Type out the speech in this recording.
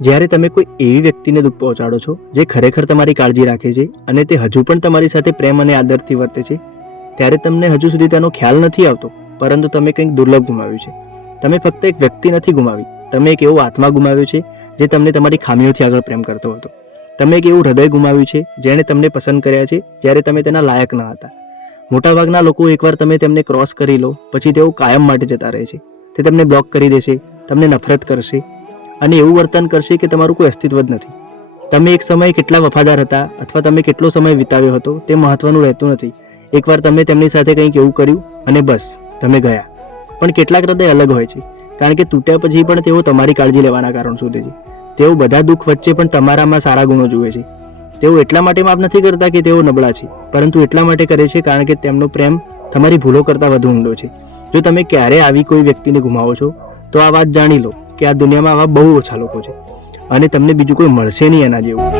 જ્યારે તમે કોઈ એવી વ્યક્તિને દુઃખ પહોંચાડો છો જે ખરેખર તમારી કાળજી રાખે છે અને તે હજુ પણ તમારી સાથે પ્રેમ અને આદરથી વર્તે છે, ત્યારે તમને હજુ સુધી તેનો ખ્યાલ નથી આવતો, પરંતુ તમે કંઈક દુર્લભ ગુમાવ્યું છે. તમે ફક્ત એક વ્યક્તિ નથી ગુમાવી, તમે એક એવો આત્મા ગુમાવ્યો છે જે તમને તમારી ખામીઓથી આગળ પ્રેમ કરતો હતો. તમે એક એવું હૃદય ગુમાવ્યું છે જેણે તમને પસંદ કર્યા છે જ્યારે તમે તેના લાયક ન હતા. મોટાભાગના લોકો એકવાર તમે તેમને ક્રોસ કરી લો પછી તેઓ કાયમ માટે જતા રહે છે. તે તમને બ્લોક કરી દેશે, તમને નફરત કરશે અને એવું વર્તન કરશે કે તમારું કોઈ અસ્તિત્વ જ નથી. તમે એક સમયે કેટલા વફાદાર હતા અથવા તમે કેટલો સમય વિતાવ્યો હતો તે મહત્વનું રહેતું નથી. એકવાર તમે તેમની સાથે કંઈક એવું કર્યું અને બસ તમે ગયા. પણ કેટલાક હૃદય અલગ હોય છે, કારણ કે તૂટ્યા પછી પણ તેઓ તમારી કાળજી લેવાના કારણ શોધે છે. તેઓ બધા દુઃખ વચ્ચે પણ તમારામાં સારા ગુણો જુએ છે. તેઓ એટલા માટે માફ નથી કરતા કે તેઓ નબળા છે, પરંતુ એટલા માટે કરે છે કારણ કે તેમનો પ્રેમ તમારી ભૂલો કરતાં વધુ ઊંડો છે. જો તમે ક્યારે આવી કોઈ વ્યક્તિને ગુમાવો છો તો આ વાત જાણી લો કે આ દુનિયામાં આવા બહુ ઓછા લોકો છે અને તમને બીજું કોઈ મળશે નહીં એના જેવું.